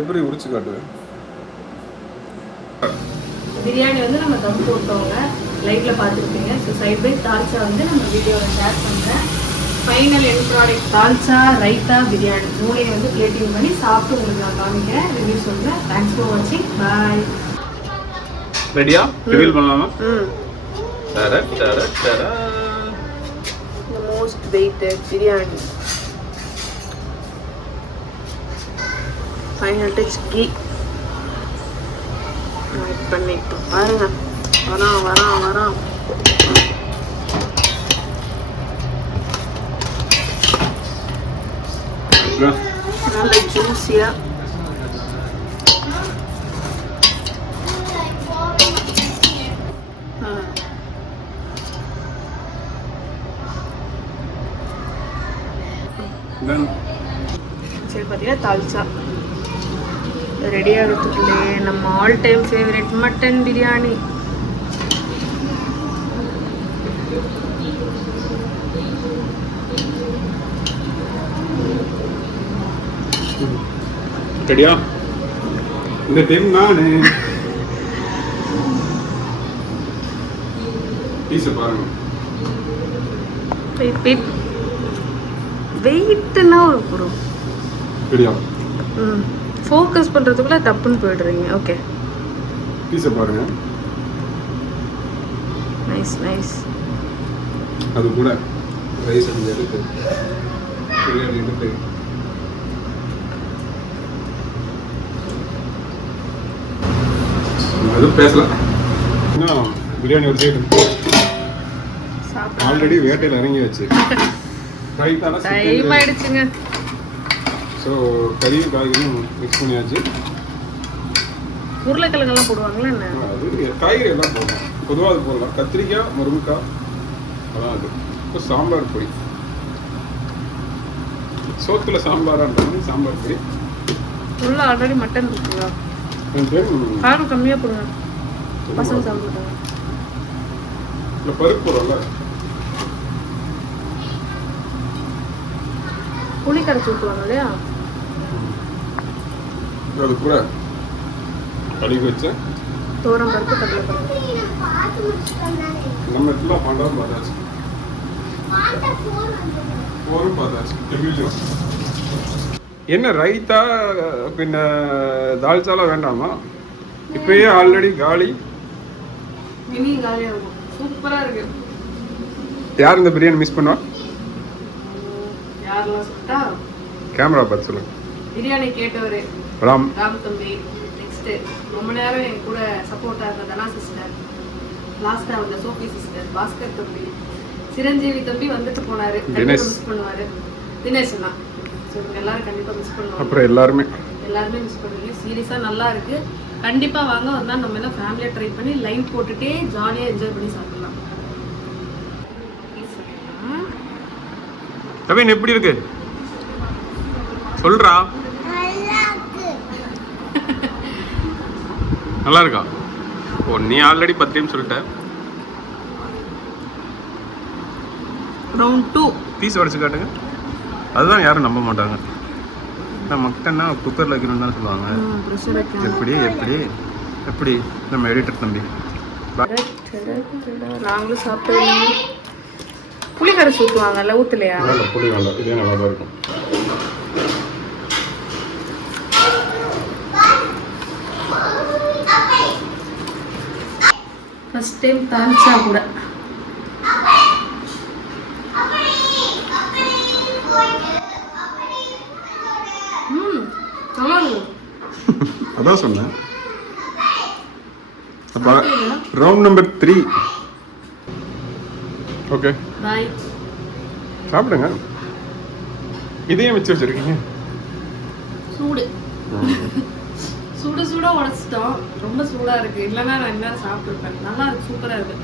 எப்படி உரிச்சு காட்டுவேன். பிரியாணி வந்து நம்ம தம் போட்டவங்க லைவ்ல பார்த்துருப்பீங்க. ஸோ சைட் பை தால்ச்சா வந்து நம்ம வீடியோவில் ஷேர் பண்ணுறேன். ஃபைனல் என் ப்ராடக்ட் தால்ச்சா ரைத்தா பிரியாணி மூணையும் வந்து பிளேட்டிங் பண்ணி சாப்பிட்டு உங்களுக்கு நான் காமிக்கிறேன், ரிவ்யூ சொல்கிறேன். தேங்க்ஸ் ஃபார் வாட்சிங். பாய். ரெடியா? ரிவீல் பண்ணலாமா? The most weighted biryani. Final touch ghee. Wait பண்ணிட்டு பாருங்க. வரான். நல்ல ஜூஸியா. சரி பார்த்தீங்கன்னா தால்ச்சா ரெடி ஆகிறதுக்குள்ளே நம்ம all time favourite mutton biryani. ரெடியா? இந்த டைம் நானு பீஸை பாருங்க. வெயிட்னா ஒரு ப்ரோ ரெடியா? ஃபோக்கஸ் பண்ணுறதுக்குள்ள தப்புன்னு போயிடுறீங்க. ஓகே பீஸை பாருங்க. நைஸ். அது கூட ரைஸ் அந்த எடுத்து பிரியாணி எடுத்து அது பேசலாம். இன்னும் பிரியாணி ஒரு சைடு ஆல்ரெடி வேட்டையில் இறங்கி வச்சு டைம் ஆயிடுச்சுங்க. ஸோ கறியும் காய்கறியும் மிக்ஸ் பண்ணியாச்சு. உருளைக்கிழங்கெல்லாம் போடுவாங்களா என்ன? அது காய்கறி எல்லாம் போடலாம், பொதுவாக அது போடலாம். கத்திரிக்காய், முருங்கைக்காய் அதான் அது. இப்போ சாம்பார் பொடி, சோத்துல சாம்பாரான்றது சாம்பார் பொடி. உள்ள ஆல்ரெடி மட்டன் இருக்குங்களா? காரம் கம்மியாக போடுங்க, பசங்க சாப்பிடுவாங்க. இல்லை பருப்பு போடுறோம்ல, புளி கரைச்சி ஊற்றுவாங்க இல்லையா? அது கூட கழுவி வச்ச தோரம் பருப்பு கடலை பருப்பு நம்ம எல்லாம் பாண்டாவும் பார்த்தாச்சு, போரும் பார்த்தாச்சு. என்ன ரைத்தா பின்ன தால்ச்சாலாம் வேண்டாமா? இப்பயே ஆல்ரெடி காலி. மினி காலியாக இருக்கும். சூப்பராக இருக்கு. யார் இந்த பிரியாணி மிஸ் பண்ணுவா? யாரெல்லாம் சொல்லிட்டா கேமரா பார்த்து சொல்லுங்க. பிரியாணி கேட்டவரு ராம் தம்பி. நெக்ஸ்ட் ரொம்ப நேரம் என் கூட சப்போர்ட்டாக இருந்த தனா சிஸ்டர், லாஸ்ட்டாக வந்த சோபி சிஸ்டர், பாஸ்கர் தம்பி, சிரஞ்சீவி தம்பி வந்துட்டு போனாரு. மிஸ் பண்ணுவாரு தினேஷ் தான். ஸோ இவங்க எல்லாரும் கண்டிப்பாக மிஸ் பண்ணுவாங்க. அப்புறம் எல்லாருமே மிஸ் பண்ணுவீங்க. சீரியஸாக நல்லா இருக்கு. கண்டிப்பாக வாங்க. ஒரு நாள் நம்ம எல்லாம் ஃபேமிலியாக ட்ரை பண்ணி லைவ் போட்டுட்டே ஜாலியாக என்ஜாய் பண்ணி சாப்பிடலாம். கவின் எப்படி இருக்கு சொல்றா? நல்லா இருக்கா? ஓ நீ ஆல்ரெடி 10 டைம் சொல்லிட்ட. ரவுண்ட் 2 பீஸ் உடச்சு காட்டுங்க. அதுதான் யாரும் நம்ப மாட்டாங்க. மட்டன்னா குக்கரில் வைக்கணும்னு தான் சொல்லுவாங்க. எப்படி எப்படி எப்படி நம்ம எடிட்டர் தம்பி நாங்களும் சாப்பிட்டு புளி கரைச்சி ஊற்றுவாங்கல்ல, ஊற்றலையா? புளி வேண்டாம், இதே நல்லா தான் இருக்கும். ஃபர்ஸ்ட் டைம் தால்ச்சா கூட அதான் சொன்னேன். அப்போ ரவுண்ட் நம்பர் 3. Okay bye. சாப்பிடுங்க. இதையும் வச்சு வச்சிருக்கீங்க. சூடு சுட சுட உடச்சிட்டோம். ரொம்ப சூடாக இருக்குது. இல்லைன்னா நான் என்ன சாப்பிட்ருப்பேன். நல்லா இருக்கு, சூப்பராக இருக்குது.